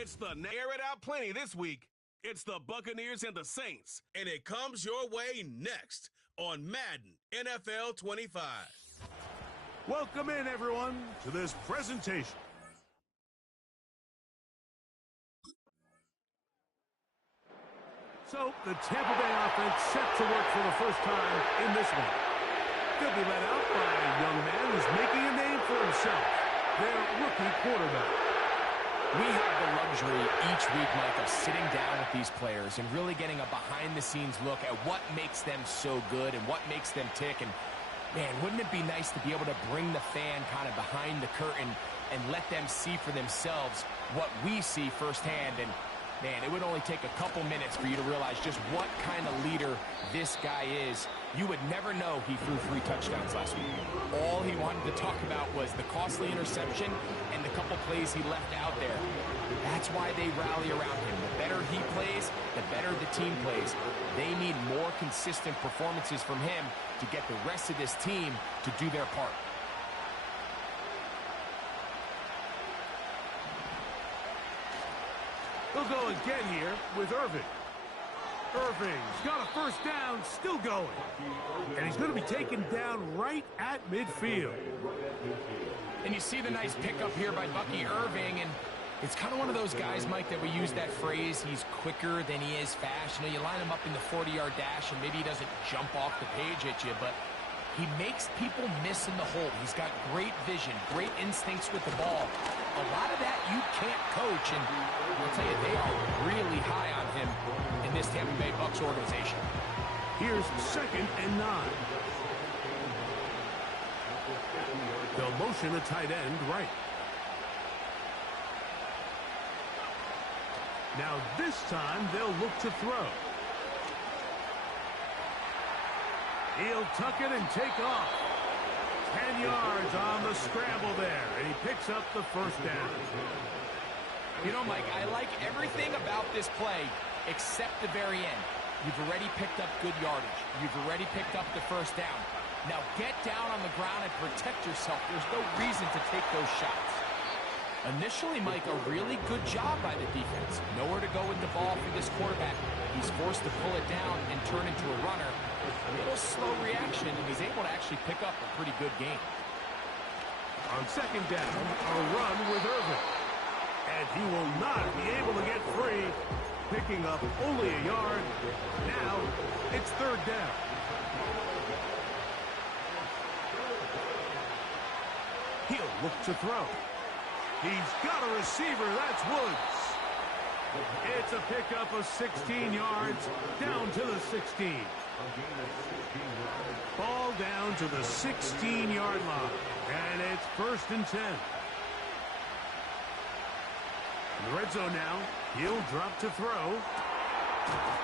It's the air it out plenty this week. It's the Buccaneers and the Saints, and it comes your way next on Madden NFL 25. Welcome in, everyone, to this presentation. So, the Tampa Bay offense set to work for the first time in this one. They'll be led out by a young man who's making a name for himself, their rookie quarterback. We have the luxury each week, Mike, of sitting down with these players and really getting a behind-the-scenes look at what makes them so good and what makes them tick. And, man, wouldn't it be nice to be able to bring the fan kind of behind the curtain and let them see for themselves what we see firsthand? And, man, it would only take a couple minutes for you to realize just what kind of leader this guy is. You would never know he threw 3 touchdowns last week. All he wanted to talk about was the costly interception and the couple plays he left out there. That's why they rally around him. The better he plays, the better the team plays. They need more consistent performances from him to get the rest of this team to do their part. He'll go again here with Irving. Irving's got a first down, still going. And he's going to be taken down right at midfield. And you see the nice pickup here by Bucky Irving, and it's kind of one of those guys, Mike, that we use that phrase, he's quicker than he is fast. You know, you line him up in the 40-yard dash, and maybe he doesn't jump off the page at you, but he makes people miss in the hole. He's got great vision, great instincts with the ball. A lot of that you can't coach, and I'll tell you, they are really high on him in this Tampa Bay Bucs organization. Here's 2nd and 9. They'll motion a tight end right. Now this time they'll look to throw. He'll tuck it and take off. 10 yards on the scramble there, and he picks up the first down. You know, Mike, I like everything about this play except the very end. You've already picked up good yardage. You've already picked up the first down. Now get down on the ground and protect yourself. There's no reason to take those shots. Initially, Mike, a really good job by the defense. Nowhere to go with the ball for this quarterback. He's forced to pull it down and turn into a runner. A little slow reaction, and he's able to actually pick up a pretty good game. On 2nd down, a run with Irving. And he will not be able to get free, picking up only a yard. Now it's 3rd down. He'll look to throw. He's got a receiver. That's Woods. It's a pickup of 16 yards down to the 16. Ball down to the 16-yard line. And it's 1st and 10. In the red zone now. He'll drop to throw.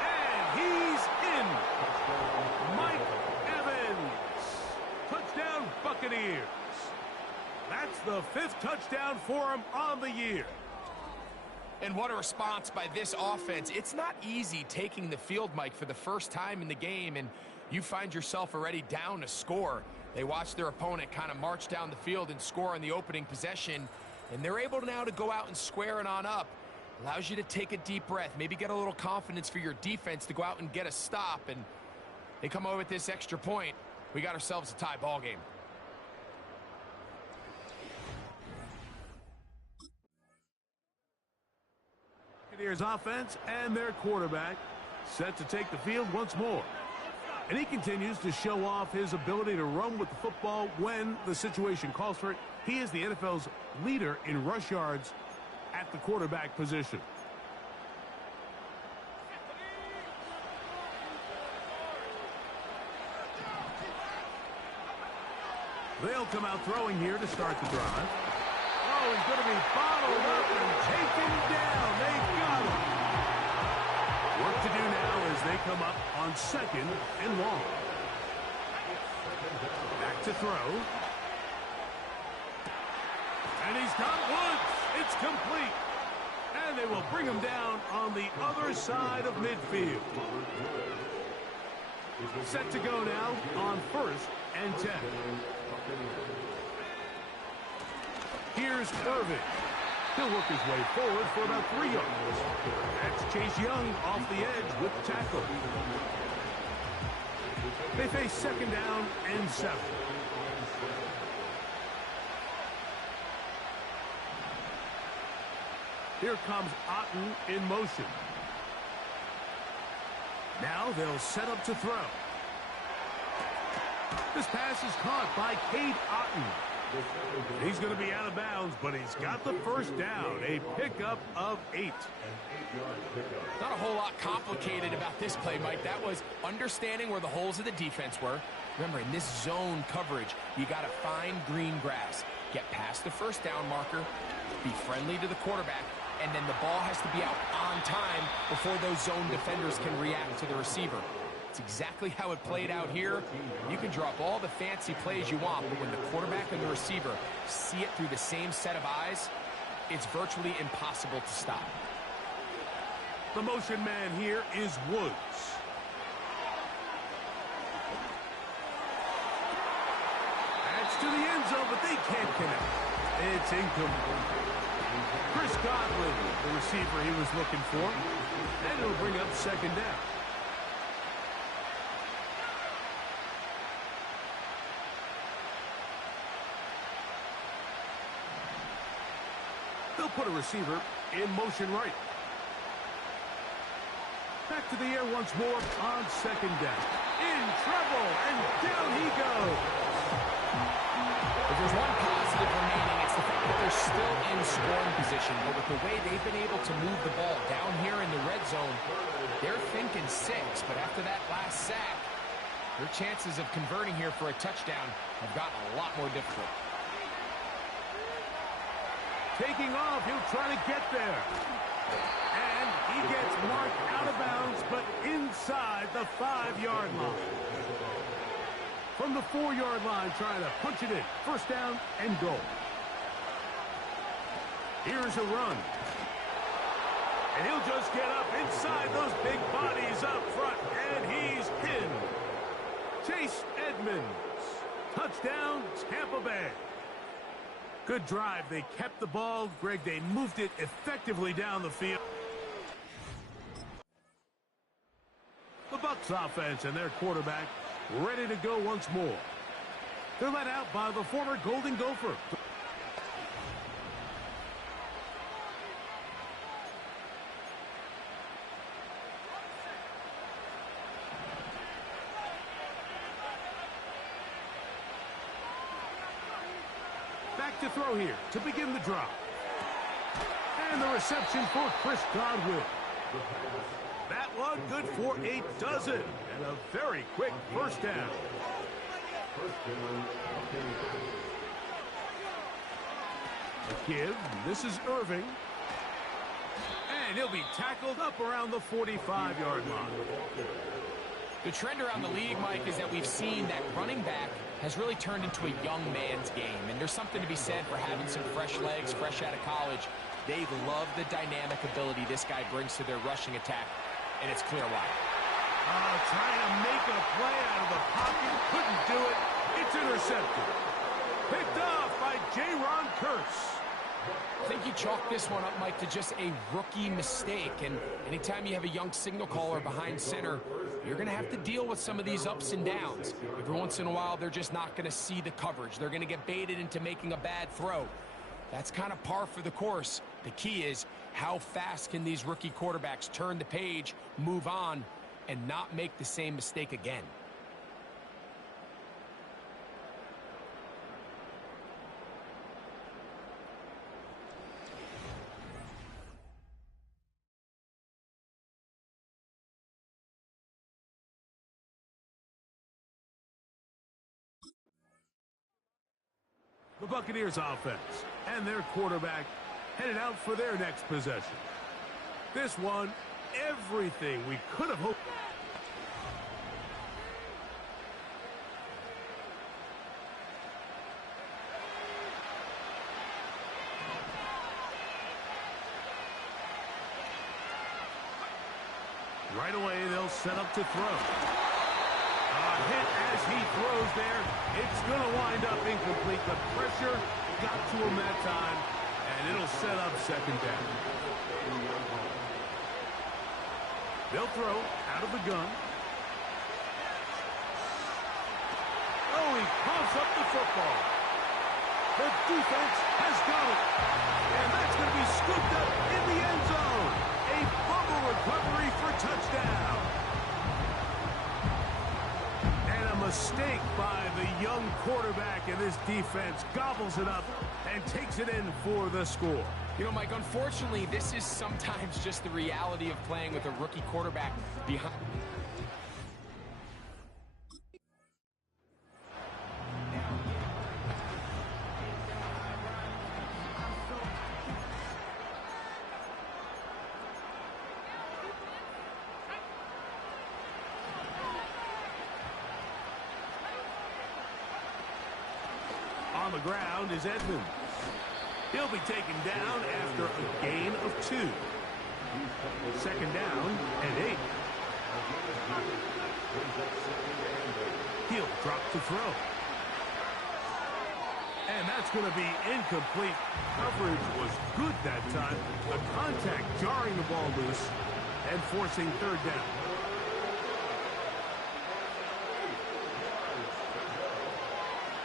And he's in. Mike Evans. Touchdown Buccaneers. That's the 5th touchdown for him on the year. And what a response by this offense. It's not easy taking the field, Mike, for the first time in the game, and you find yourself already down to score. They watch their opponent kind of march down the field and score on the opening possession, and they're able now to go out and square it on up. Allows you to take a deep breath, maybe get a little confidence for your defense to go out and get a stop, and they come over with this extra point. We got ourselves a tie ball game. Buccaneers offense and their quarterback set to take the field once more. And he continues to show off his ability to run with the football when the situation calls for it. He is the NFL's leader in rush yards at the quarterback position. They'll come out throwing here to start the drive. Oh, he's going to be bottled up and taken down. They got him. Work to do now as they come up on 2nd and long. Back to throw. And he's got Woods. It's complete. And they will bring him down on the other side of midfield. Set to go now on 1st and 10. Here's Irving. He'll work his way forward for about 3 yards. That's Chase Young off the edge with the tackle. They face second down and 7. Here comes Otten in motion. Now they'll set up to throw. This pass is caught by Cade Otten. He's going to be out of bounds, but he's got the first down. A pickup of 8. Not a whole lot complicated about this play, Mike. That was understanding where the holes of the defense were. Remember, in this zone coverage, you got to find green grass. Get past the first down marker, be friendly to the quarterback, and then the ball has to be out on time before those zone defenders can react to the receiver. It's exactly how it played out here. You can drop all the fancy plays you want, but when the quarterback and the receiver see it through the same set of eyes, it's virtually impossible to stop. The motion man here is Woods. That's to the end zone, but they can't connect. It's incomplete. Chris Godwin, the receiver he was looking for, and it'll bring up second down. They'll put a receiver in motion right. Back to the air once more on second down. In trouble, and down he goes. If there's one positive remaining, it's the fact that they're still in scoring position. But with the way they've been able to move the ball down here in the red zone, they're thinking 6. But after that last sack, their chances of converting here for a touchdown have gotten a lot more difficult. Taking off, he'll try to get there. And he gets marked out of bounds, but inside the 5-yard line. From the 4-yard line, trying to punch it in. First down and goal. Here's a run. And he'll just get up inside those big bodies up front, and he's pinned. Chase Edmonds. Touchdown, Tampa Bay. Good drive. They kept the ball. Greg, they moved it effectively down the field. The Bucs offense and their quarterback ready to go once more. They're led out by the former Golden Gopher. Back to throw here to begin the drive. And the reception for Chris Godwin. That one good for a dozen. And a very quick first down. A give. This is Irving. And he'll be tackled up around the 45-yard line. The trend around the league, Mike, is that we've seen that running back has really turned into a young man's game. And there's something to be said for having some fresh legs, fresh out of college. They love the dynamic ability this guy brings to their rushing attack, and it's clear why. Trying to make a play out of the pocket. Couldn't do it. It's intercepted. Picked off by J-Ron Curse. I think you chalk this one up, Mike, to just a rookie mistake. And anytime you have a young signal caller behind center, you're going to have to deal with some of these ups and downs. Every once in a while, they're just not going to see the coverage. They're going to get baited into making a bad throw. That's kind of par for the course. The key is how fast can these rookie quarterbacks turn the page, move on, and not make the same mistake again. The Buccaneers offense and their quarterback headed out for their next possession. This one, everything we could have hoped. Right away, they'll set up to throw. A hit as he throws there. It's going to wind up incomplete. The pressure got to him that time. And it'll set up second down. They'll throw out of the gun. Oh, he pumps up the football. The defense has got it. And that's going to be scooped up in the end zone. A fumble recovery for touchdown. And a mistake by the young quarterback, and this defense gobbles it up and takes it in for the score. You know, Mike, unfortunately, this is sometimes just the reality of playing with a rookie quarterback behind. On the ground is Edmonds. He'll be taken down after a gain of 2. Second down and 8. He'll drop to throw. And that's going to be incomplete. Coverage was good that time. The contact jarring the ball loose and forcing third down.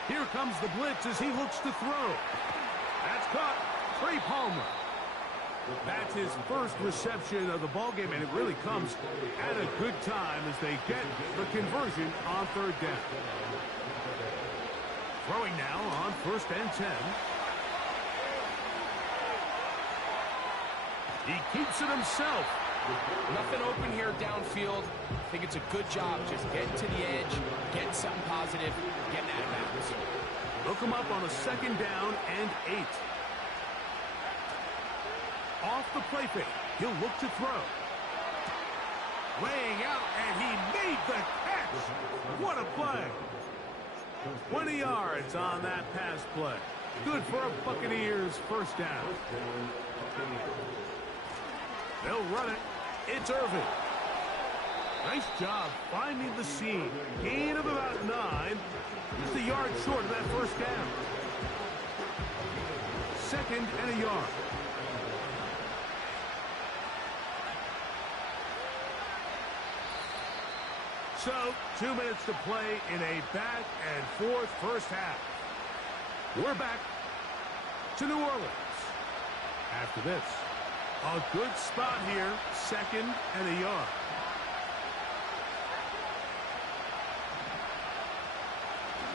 Here comes the blitz as he looks to throw. That's caught. Trey Palmer. That's his first reception of the ballgame, and it really comes at a good time as they get the conversion on third down. Throwing now on 1st and 10. He keeps it himself. Nothing open here downfield. I think it's a good job just getting to the edge, getting something positive, getting out of bounds. Look him up on a 2nd down and 8. Off the play fake. He'll look to throw. Laying out, and he made the catch. What a play. 20 yards on that pass play. Good for a Buccaneers first down. They'll run it. It's Irvin. Nice job finding the seam. Gain of about 9. Just a yard short of that first down. 2nd and a yard. So, 2 minutes to play in a back-and-forth first half. We're back to New Orleans. After this, a good spot here, 2nd and a yard.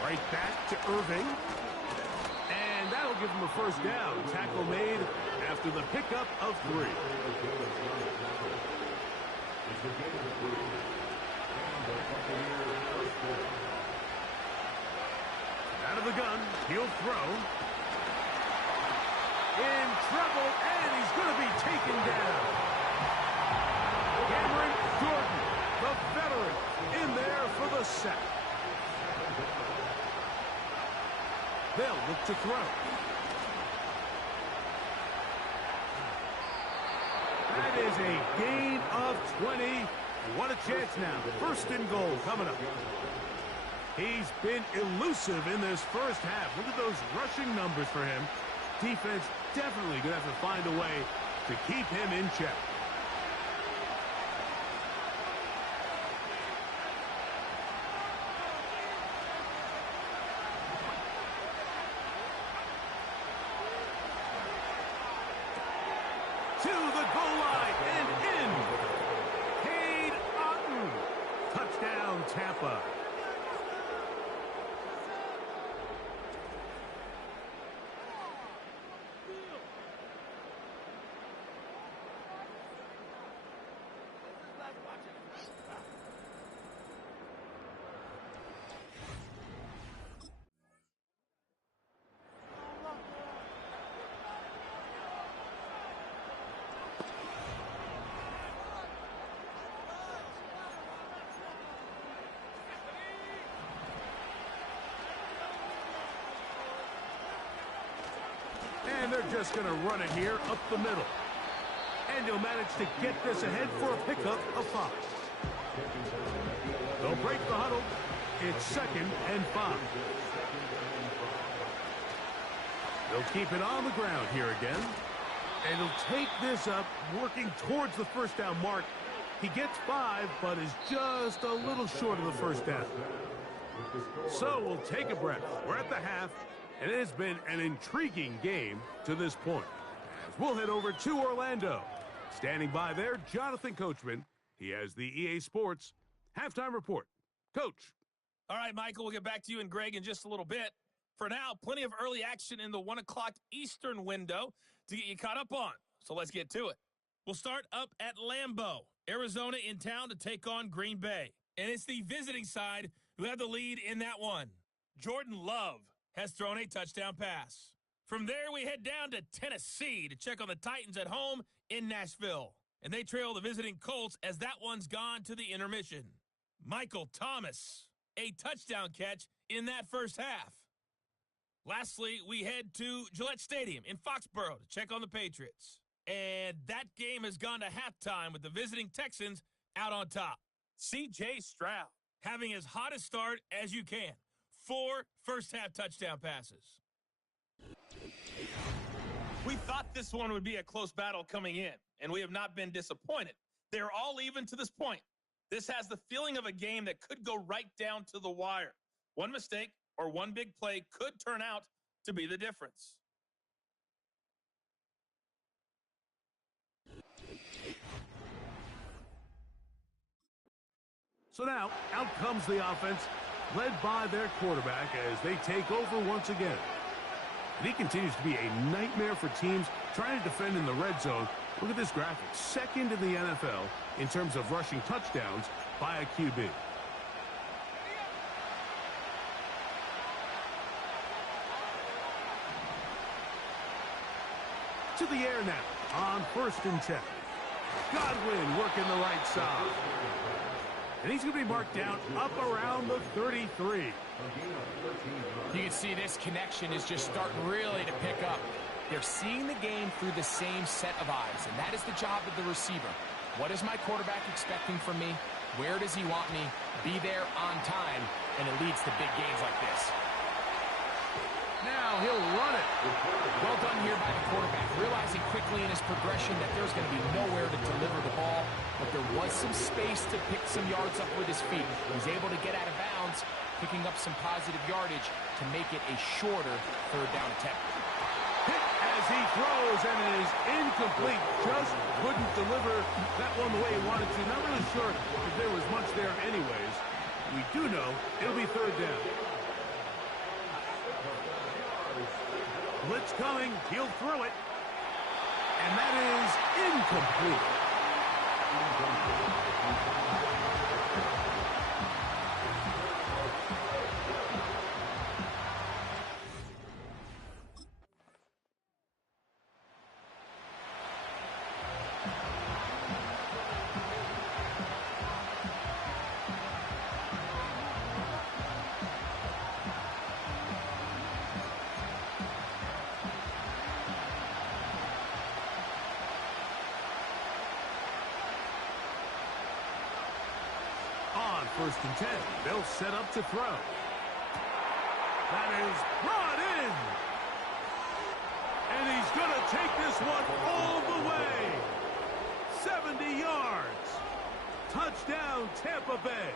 Right back to Irving. And that'll give him a first down. Tackle made after the pickup of 3. Out of the gun, he'll throw. In trouble, and he's going to be taken down. Cameron Jordan, the veteran, in there for the sack. They'll look to throw. That is a gain of 20. What a chance now. 1st and goal coming up. He's been elusive in this first half. Look at those rushing numbers for him. Defense definitely going to have to find a way to keep him in check. To the goal line and in. Cade Otton. Touchdown, Tampa. And they're just going to run it here up the middle. And he'll manage to get this ahead for a pickup of 5. They'll break the huddle. It's 2nd and 5. They'll keep it on the ground here again. And he'll take this up, working towards the first down mark. He gets 5, but is just a little short of the first down. So we'll take a breath. We're at the half, and it has been an intriguing game to this point. As we'll head over to Orlando. Standing by there, Jonathan Coachman. He has the EA Sports halftime report. Coach. All right, Michael, we'll get back to you and Greg in just a little bit. For now, plenty of early action in the 1 o'clock Eastern window to get you caught up on. So let's get to it. We'll start up at Lambeau, Arizona in town to take on Green Bay. And it's the visiting side who have the lead in that one. Jordan Love has thrown a touchdown pass. From there, we head down to Tennessee to check on the Titans at home in Nashville. And they trail the visiting Colts as that one's gone to the intermission. Michael Thomas, a touchdown catch in that first half. Lastly, we head to Gillette Stadium in Foxborough to check on the Patriots. And that game has gone to halftime with the visiting Texans out on top. C.J. Stroud having as hot a start as you can. 4 first-half touchdown passes. We thought this one would be a close battle coming in, and we have not been disappointed. They're all even to this point. This has the feeling of a game that could go right down to the wire. One mistake or one big play could turn out to be the difference. So now, out comes the offense, led by their quarterback as they take over once again. And he continues to be a nightmare for teams trying to defend in the red zone. Look at this graphic. Second in the NFL in terms of rushing touchdowns by a QB. To the air now on 1st and 10. Godwin working the right side. And he's going to be marked down up around the 33. You can see this connection is just starting really to pick up. They're seeing the game through the same set of eyes, and that is the job of the receiver. What is my quarterback expecting from me? Where does he want me? Be there on time, and it leads to big gains like this. Now he'll run it. Well done here by the quarterback, realizing quickly in his progression that there's going to be nowhere to deliver the ball, but there was some space to pick some yards up with his feet. He's able to get out of bounds, picking up some positive yardage to make it a shorter 3rd down attempt. Hit as he throws, and it is incomplete. Just couldn't deliver that one the way he wanted to. Not really sure if there was much there anyways. We do know it'll be 3rd down. Blitz coming, he'll throw it. And that is incomplete. On 1st and 10, they'll set up to throw. That is brought in. And he's going to take this one all the way. 70 yards. Touchdown, Tampa Bay.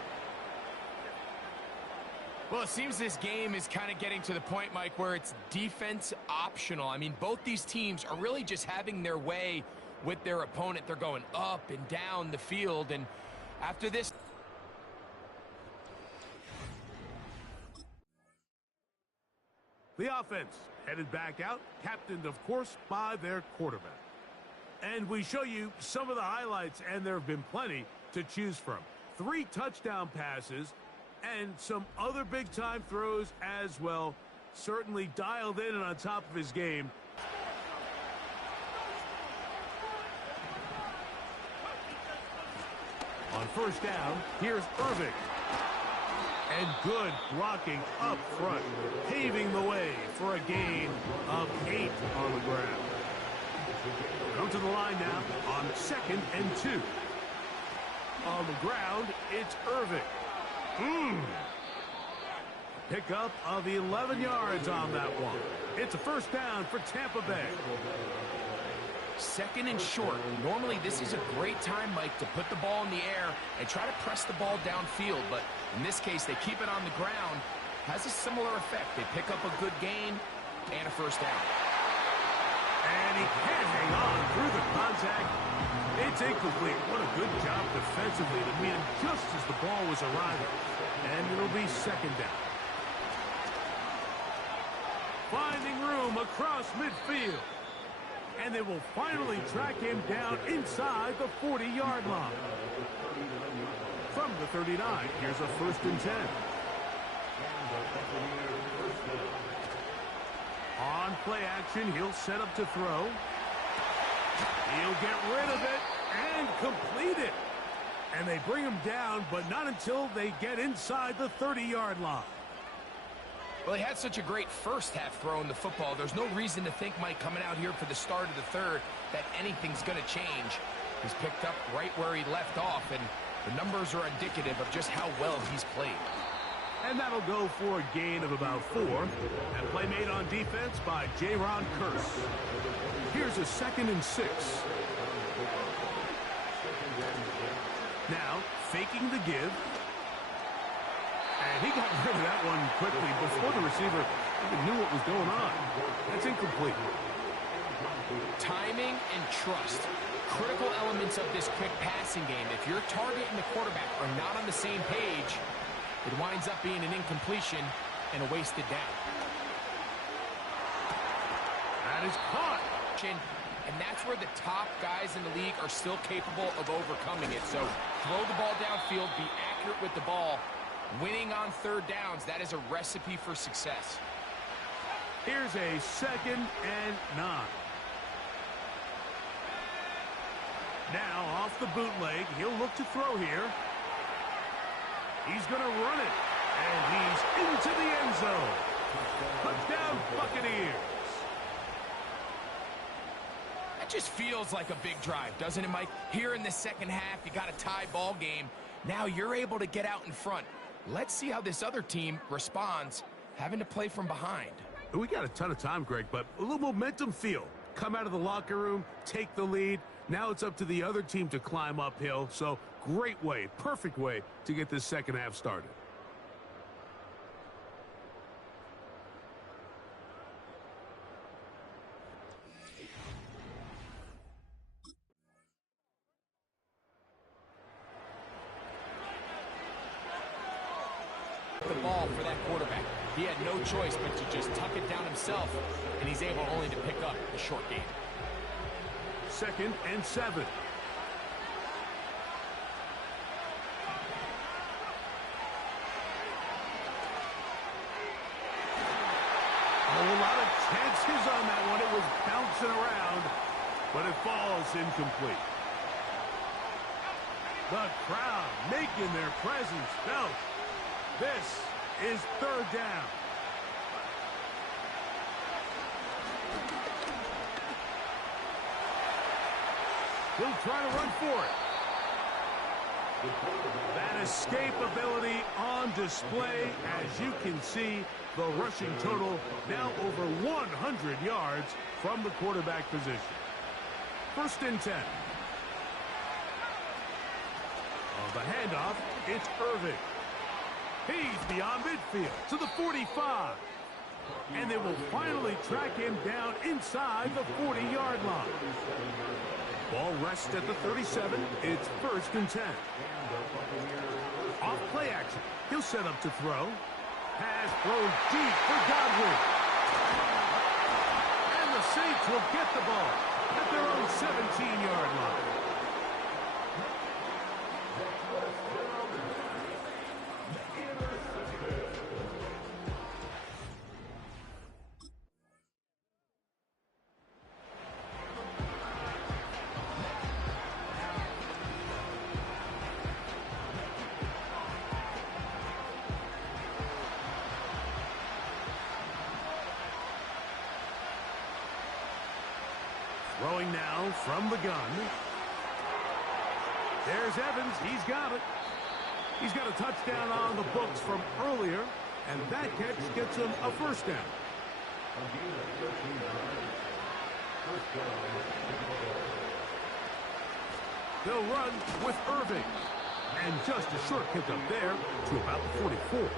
Well, it seems this game is kind of getting to the point, Mike, where it's defense optional. I mean, both these teams are really just having their way with their opponent. They're going up and down the field, and after this... The offense headed back out, captained, of course, by their quarterback. And we show you some of the highlights, and there have been plenty to choose from. 3 touchdown passes and some other big-time throws as well. Certainly dialed in and on top of his game. On 1st down, here's Irving. And good blocking up front, paving the way for a gain of 8 on the ground. Come to the line now on 2nd and 2. On the ground, it's Irving. Pickup of 11 yards on that one. It's a first down for Tampa Bay. Second and short. Normally, this is a great time, Mike, to put the ball in the air and try to press the ball downfield. But in this case, they keep it on the ground. Has a similar effect. They pick up a good gain and a first down. And he can't hang on through the contact. It's incomplete. What a good job defensively to meet him just as the ball was arriving. And it'll be second down. Finding room across midfield. And they will finally track him down inside the 40-yard line. From the 39, here's a first and 10. On play action, he'll set up to throw. He'll get rid of it and complete it. And they bring him down, but not until they get inside the 30-yard line. Well, he had such a great first half throwing the football. There's no reason to think, Mike, coming out here for the start of the third, that anything's going to change. He's picked up right where he left off, and the numbers are indicative of just how well he's played. And that'll go for a gain of about 4. And play made on defense by J-Ron Curse. Here's a second and 6. Now, faking the give. And he got rid of that one quickly before the receiver even knew what was going on. That's incomplete. Timing and trust. Critical elements of this quick passing game. If your target and the quarterback are not on the same page, it winds up being an incompletion and a wasted down. That is caught. And that's where the top guys in the league are still capable of overcoming it. So throw the ball downfield, be accurate with the ball. Winning on third downs, that is a recipe for success. Here's a second and 9. Now off the bootleg, he'll look to throw here. He's going to run it, and he's into the end zone. Touchdown, Buccaneers. That just feels like a big drive, doesn't it, Mike? Here in the second half, you got a tie ball game. Now you're able to get out in front. Let's see how this other team responds, having to play from behind. We got a ton of time, Greg, but a little momentum feel. Come out of the locker room, take the lead. Now it's up to the other team to climb uphill. So great way, perfect way to get this second half started. The ball for that quarterback. He had no choice but to just tuck it down himself, and he's able only to pick up a short gain. Second and 7. A lot of chances on that one. It was bouncing around, but it falls incomplete. The crowd making their presence felt. This is third down. He'll try to run for it. That escapability on display. As you can see, the rushing total now over 100 yards from the quarterback position. First and 10. On the handoff, it's Irving. He's beyond midfield to the 45. And they will finally track him down inside the 40-yard line. Ball rests at the 37. It's first and 10. Off play action. He'll set up to throw. Pass throws deep for Godwin. And the Saints will get the ball at their own 17-yard line. Throwing now from the gun. There's Evans. He's got it. He's got a touchdown on the books from earlier, And that catch gets him a first down. They'll run with Irving. And just a short pickup there to about the 44.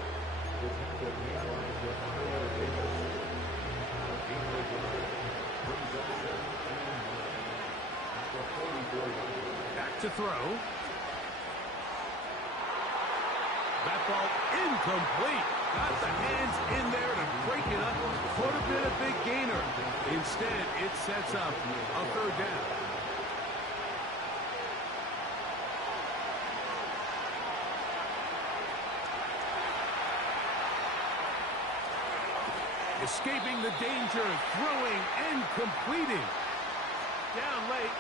Back to throw. That ball incomplete. Got the hands in there to break it up. Could have been a big gainer. Instead, it sets up a third down. Escaping the danger, throwing and completing. Down late,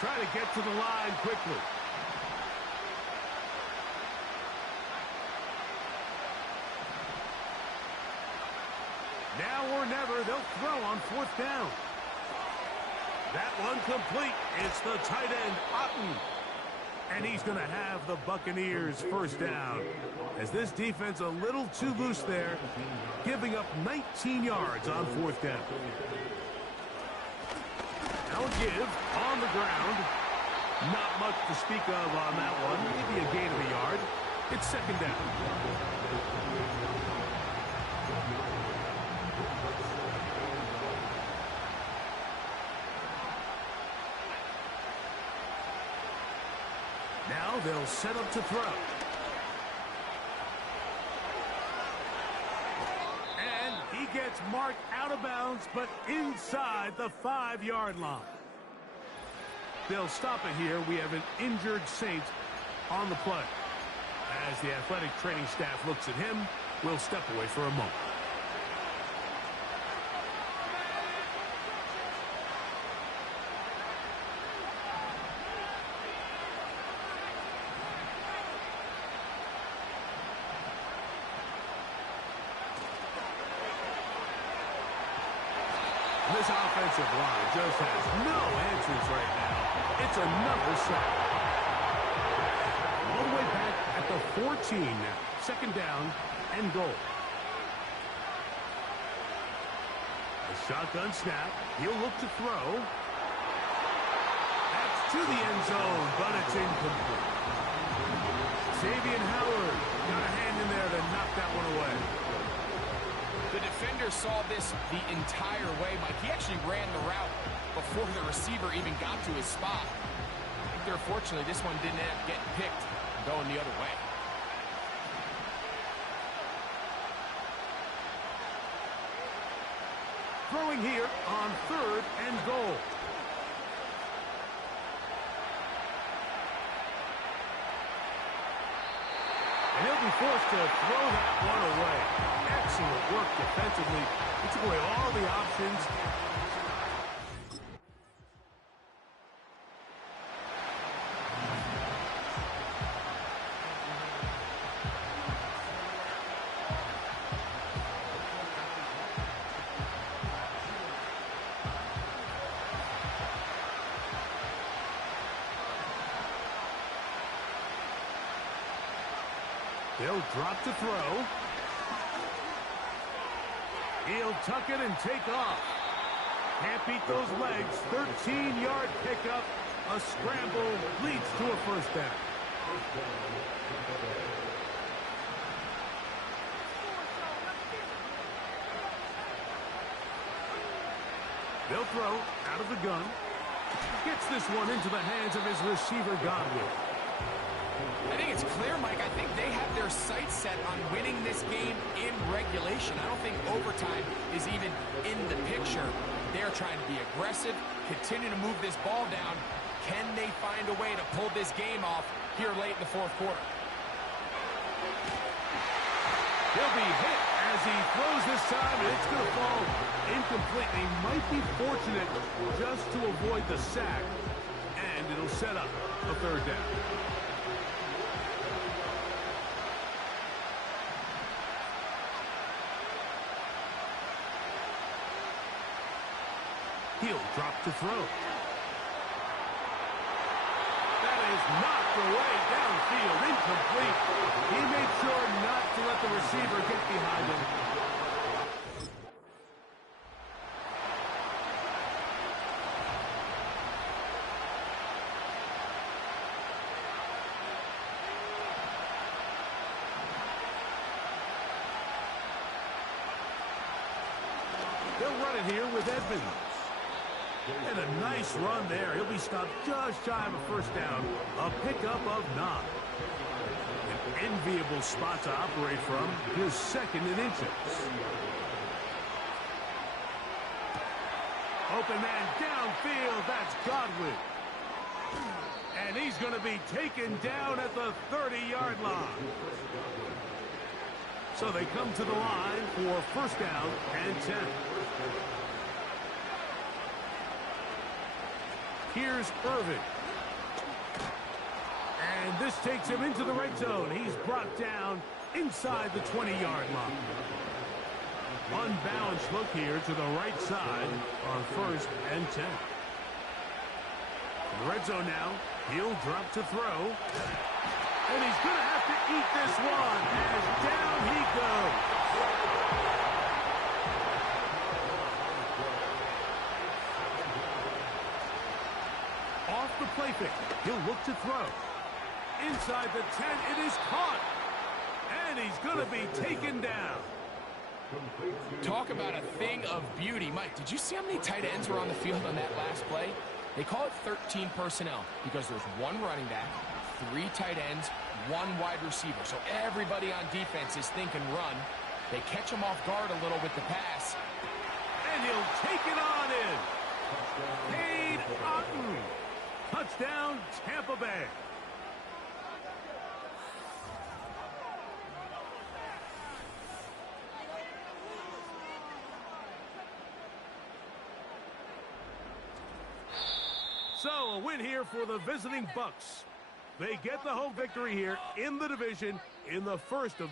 trying to get to the line quickly. Now or never, they'll throw on fourth down. That one complete. It's the tight end, Otten. And he's going to have the Buccaneers first down. As this defense a little too loose there, giving up 19 yards on fourth down. Now a give on the ground. Not much to speak of on that one. Maybe a gain of a yard. It's second down. Now they'll set up to throw. And he gets marked out of bounds, but inside the 5-yard line. They'll stop it here. We have an injured Saint on the play. As the athletic training staff looks at him, we'll step away for a moment. This offensive line just has no answers right now. It's another sack. All the way back at the 14 now. Second down and goal. A shotgun snap. He'll look to throw. That's to the end zone, but it's incomplete. Xavier Howard got a hand in there to knock that one away. The defender saw this the entire way, Mike. He actually ran the route before the receiver even got to his spot. I think they're fortunate this one didn't end up getting picked and going the other way. Throwing here on third and goal. And he'll be forced to throw that one away. Excellent work defensively. He took away all the options. They'll drop to throw. He'll tuck it and take off. Can't beat those legs. 13-yard pickup. A scramble leads to a first down. They'll throw out of the gun. Gets this one into the hands of his receiver, Godwin. I think it's clear, Mike. I think they have their sights set on winning this game in regulation. I don't think overtime is even in the picture. They're trying to be aggressive, continue to move this ball down. Can they find a way to pull this game off here late in the fourth quarter? He'll be hit as he throws this time, and it's going to fall incomplete. He might be fortunate just to avoid the sack, and it'll set up a third down. He'll drop to throw. That is is knocked away downfield, incomplete. He made sure not to let the receiver get behind him. They'll run it here with Edmonds. And a nice run there. He'll be stopped just shy of a first down. A pickup of 9. An enviable spot to operate from. His second in inches. Open man downfield. That's Godwin. And he's going to be taken down at the 30-yard line. So they come to the line for first down and 10. Here's Irvin. And this takes him into the red zone. He's brought down inside the 20-yard line. Unbalanced look here to the right side on first and 10. In the red zone now, he'll drop to throw. And he's going to have to eat this one as down he goes. Off the play fake, he'll look to throw. Inside the 10, it is caught. And he's going to be taken down. Talk about a thing of beauty. Mike, did you see how many tight ends were on the field on that last play? They call it 13 personnel because there's one running back, 3 tight ends, 1 wide receiver. So everybody on defense is thinking run. They catch him off guard a little with the pass. And he'll take it on in. Cade Otton. Touchdown, Tampa Bay. So, a win here for the visiting Bucs. They get the home victory here in the division in the first of the